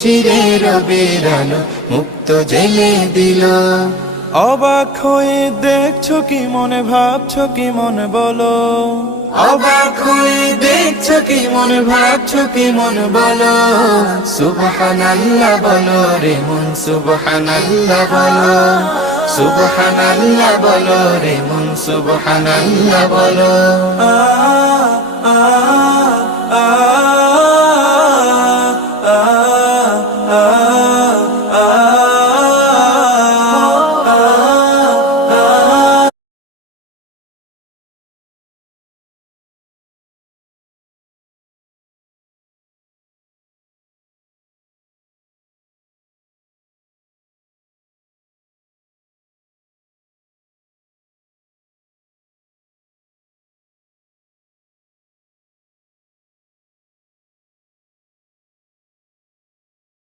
চিরের বেরালো মুক্ত জেলে দিল। অবাক হয়ে দেখছো কি মনে ভাবছো কি মনে বলো, অবাক হয়ে দেখছো কি মনে ভাবছো কি মনে বলো। সুবহানাল্লাহ বলো রে মন, সুবহানাল্লাহ বলো, সুবহানাল্লাহ বলো রে মন, সুবহানাল্লাহ বলো। আ আ আ